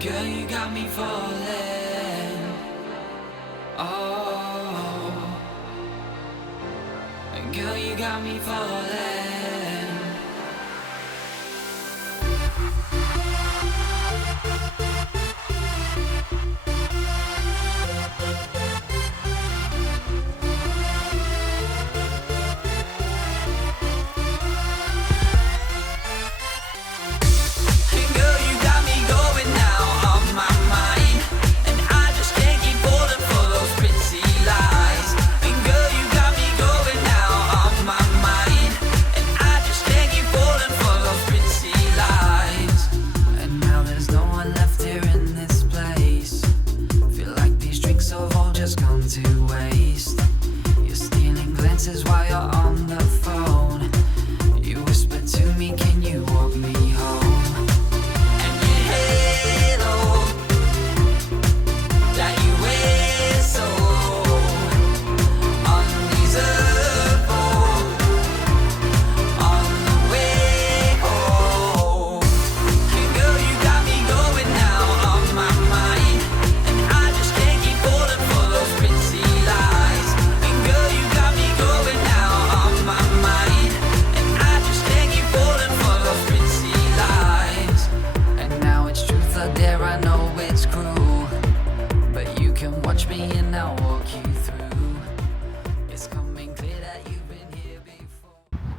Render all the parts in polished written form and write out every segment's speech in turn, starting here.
Girl, you got me falling. Oh, girl, you got me falling.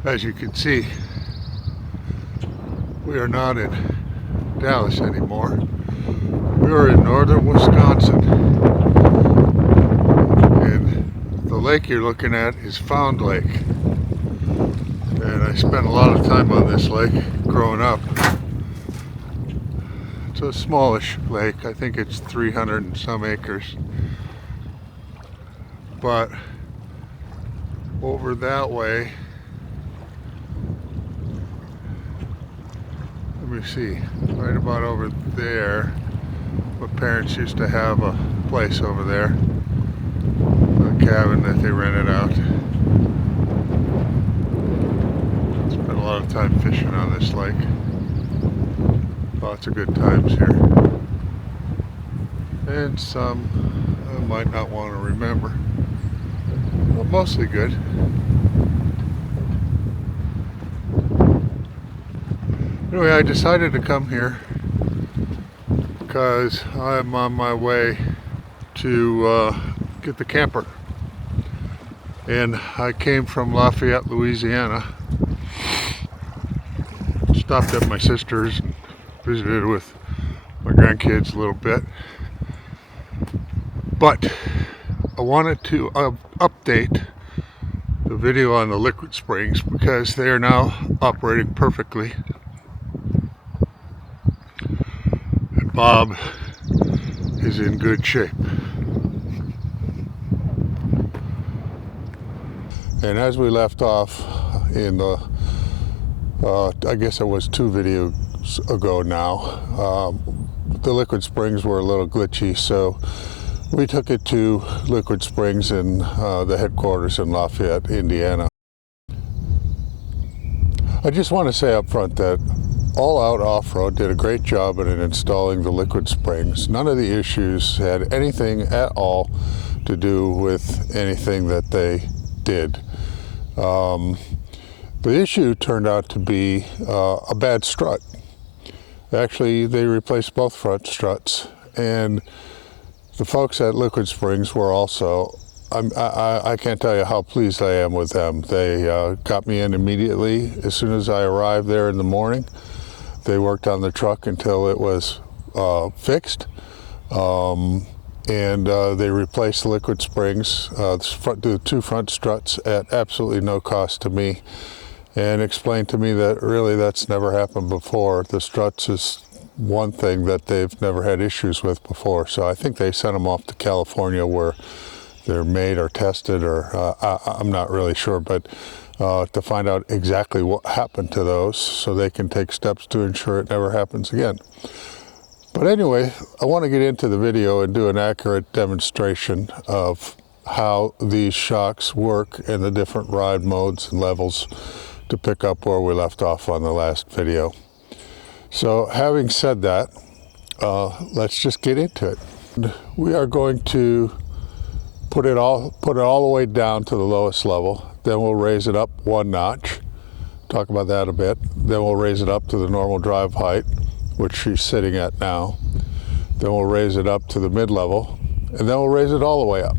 As you can see, we are not in Dallas anymore. We are in northern Wisconsin. And the lake you're looking at is Found Lake. And I spent a lot of time on this lake growing up. It's a smallish lake. I think it's 300 and some acres. But over that way, let me see, right about over there, my parents used to have a place over there, a cabin that they rented out. Spent a lot of time fishing on this lake. Lots of good times here. And some I might not want to remember, but mostly good. Anyway, I decided to come here because I'm on my way to get the camper. And I came from Lafayette, Louisiana. Stopped at my sister's and visited with my grandkids a little bit. But I wanted to update the video on the LiquidSprings because they are now operating perfectly. Bob is in good shape. And as we left off in the, I guess it was 2 videos ago now, the LiquidSprings were a little glitchy, so we took it to LiquidSprings in the headquarters in Lafayette, Indiana. I just want to say up front that All Out Off-Road did a great job in installing the LiquidSprings. None of the issues had anything at all to do with anything that they did. The issue turned out to be a bad strut. Actually, they replaced both front struts, and the folks at LiquidSprings were also, I can't tell you how pleased I am with them. They got me in immediately as soon as I arrived there in the morning. They worked on the truck until it was fixed, and they replaced the LiquidSprings, the 2 front struts at absolutely no cost to me, and explained to me that really that's never happened before. The struts is one thing that they've never had issues with before, so I think they sent them off to California where they're made or tested, or I'm not really sure, but to find out exactly what happened to those so they can take steps to ensure it never happens again. But anyway, I want to get into the video and do an accurate demonstration of how these shocks work and the different ride modes and levels to pick up where we left off on the last video. So having said that, let's just get into it. We are going to put it all the way down to the lowest level. Then we'll raise it up one notch. Talk about that a bit. Then we'll raise it up to the normal drive height, which she's sitting at now. Then we'll raise it up to the mid-level, and then we'll raise it all the way up.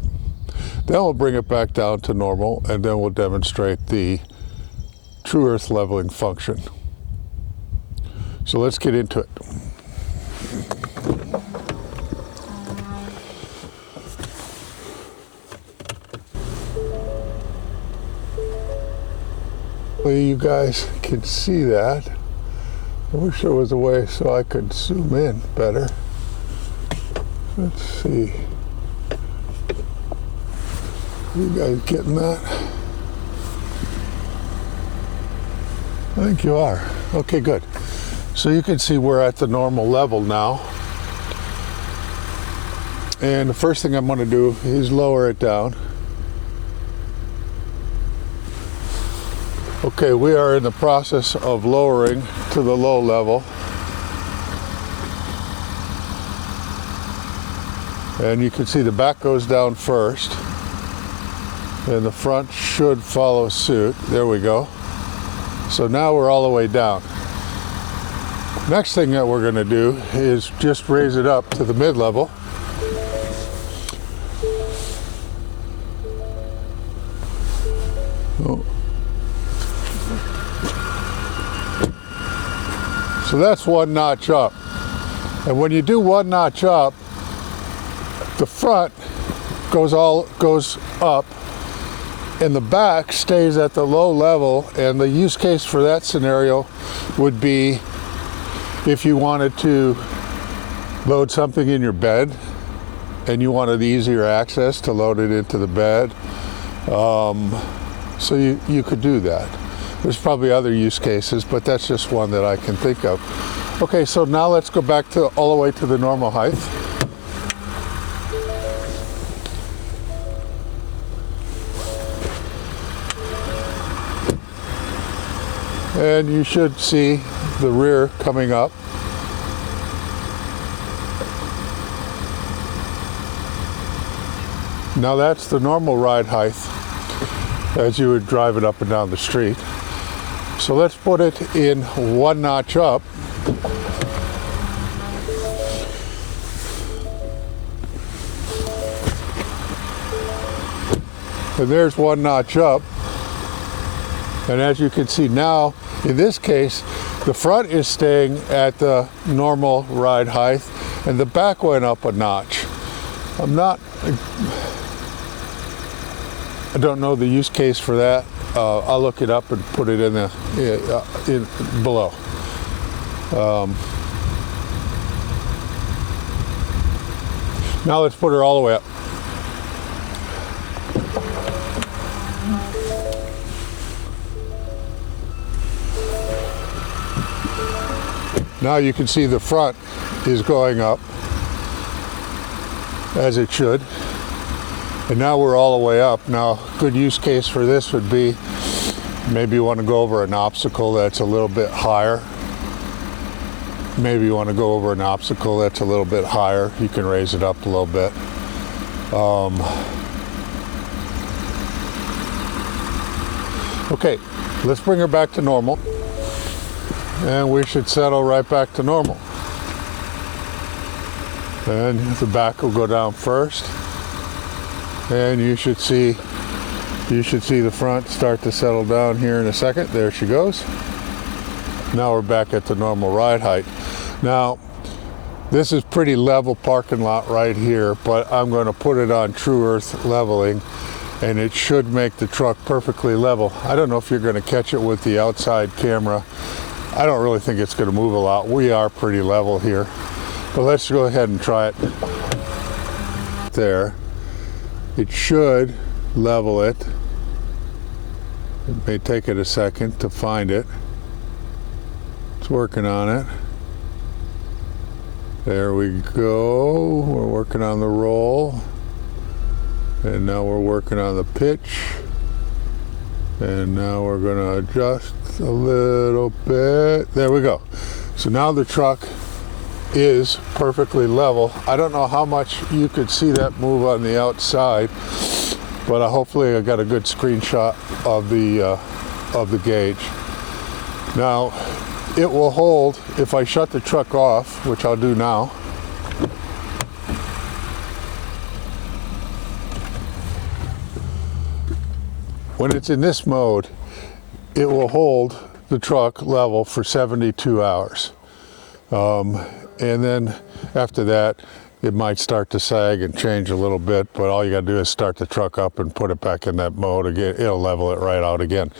Then we'll bring it back down to normal, and then we'll demonstrate the true earth leveling function. So let's get into it. Well, you guys can see that. I wish there was a way so I could zoom in better. Let's see. You guys getting that? I think you are. Okay, good. So you can see we're at the normal level now. And the first thing I'm going to do is lower it down. Okay, we are in the process of lowering to the low level. And you can see the back goes down first. And the front should follow suit. There we go. So now we're all the way down. Next thing that we're going to do is just raise it up to the mid-level. Oh. So that's one notch up. And when you do one notch up, the front goes up and the back stays at the low level. And the use case for that scenario would be if you wanted to load something in your bed and you wanted easier access to load it into the bed. So you could do that. There's probably other use cases, but that's just one that I can think of. Okay, so now let's go back to all the way to the normal height. And you should see the rear coming up. Now that's the normal ride height as you would drive it up and down the street. So let's put it in one notch up. And there's one notch up. And as you can see now, in this case, the front is staying at the normal ride height and the back went up a notch. I don't know the use case for that. I'll look it up and put it in below. Now let's put her all the way up. Now you can see the front is going up as it should. And now we're all the way up. Now, good use case for this would be maybe you want to go over an obstacle that's a little bit higher. Maybe you want to go over an obstacle that's a little bit higher. You can raise it up a little bit. Okay, let's bring her back to normal. And we should settle right back to normal. And the back will go down first. And you should see the front start to settle down here in a second. There she goes. Now we're back at the normal ride height. Now, this is pretty level parking lot right here, but I'm going to put it on true earth leveling, and it should make the truck perfectly level. I don't know if you're going to catch it with the outside camera. I don't really think it's going to move a lot. We are pretty level here, but let's go ahead and try it. There. It should level it. It may take it a second to find it. It's working on it. There we go. We're working on the roll. And now we're working on the pitch. And now we're going to adjust a little bit. There we go. So now the truck is perfectly level. I don't know how much you could see that move on the outside, but hopefully I got a good screenshot of the gauge. Now, it will hold if I shut the truck off, which I'll do now. When it's in this mode, it will hold the truck level for 72 hours. And then after that, it might start to sag and change a little bit, but all you gotta do is start the truck up and put it back in that mode again. It'll level it right out again.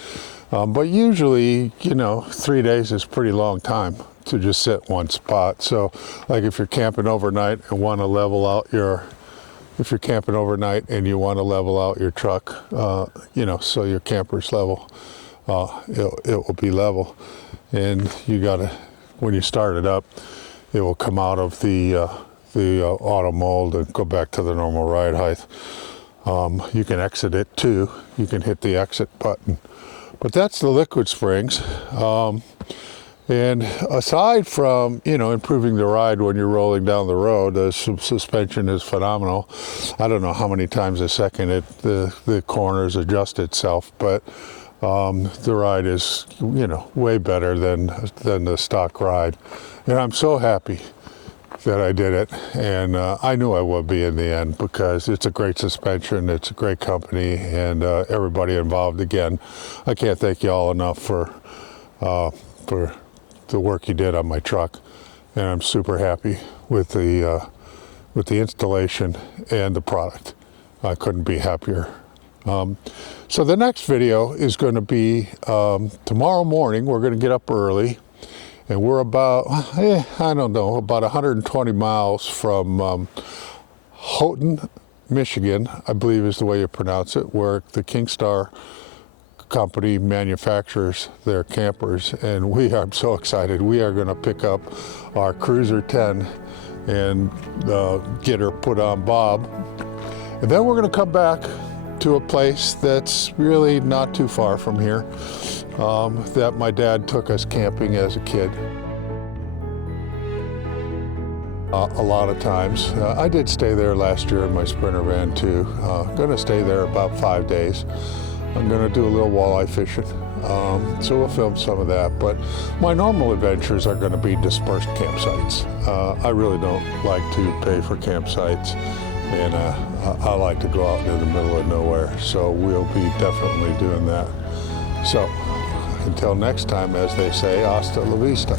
But usually, 3 days is a pretty long time to just sit one spot. So like if you're camping overnight and wanna level out if you're camping overnight and you wanna level out your truck, so your camper's level, it will be level. And you gotta, when you start it up, it will come out of the auto mold and go back to the normal ride height. You can exit it too. You can hit the exit button. But that's the LiquidSprings. And aside from, improving the ride when you're rolling down the road, the suspension is phenomenal. I don't know how many times a second the corners adjust itself, but the ride is, way better than the stock ride. And I'm so happy that I did it, and I knew I would be in the end because it's a great suspension, it's a great company, and everybody involved. Again, I can't thank you all enough for the work you did on my truck, and I'm super happy with the installation and the product. I couldn't be happier. So the next video is going to be tomorrow morning. We're going to get up early, and we're about, about 120 miles from Houghton, Michigan, I believe is the way you pronounce it, where the Kingstar company manufactures their campers, and I'm so excited. We are going to pick up our Kruzr 10 and get her put on Bob, and then we're going to come back to a place that's really not too far from here, that my dad took us camping as a kid. A lot of times. I did stay there last year in my Sprinter van too. Going to stay there about 5 days. I'm going to do a little walleye fishing, so we'll film some of that. But my normal adventures are going to be dispersed campsites. I really don't like to pay for campsites, and I like to go out into the middle of nowhere, so we'll be definitely doing that. So until next time, as they say, hasta la vista.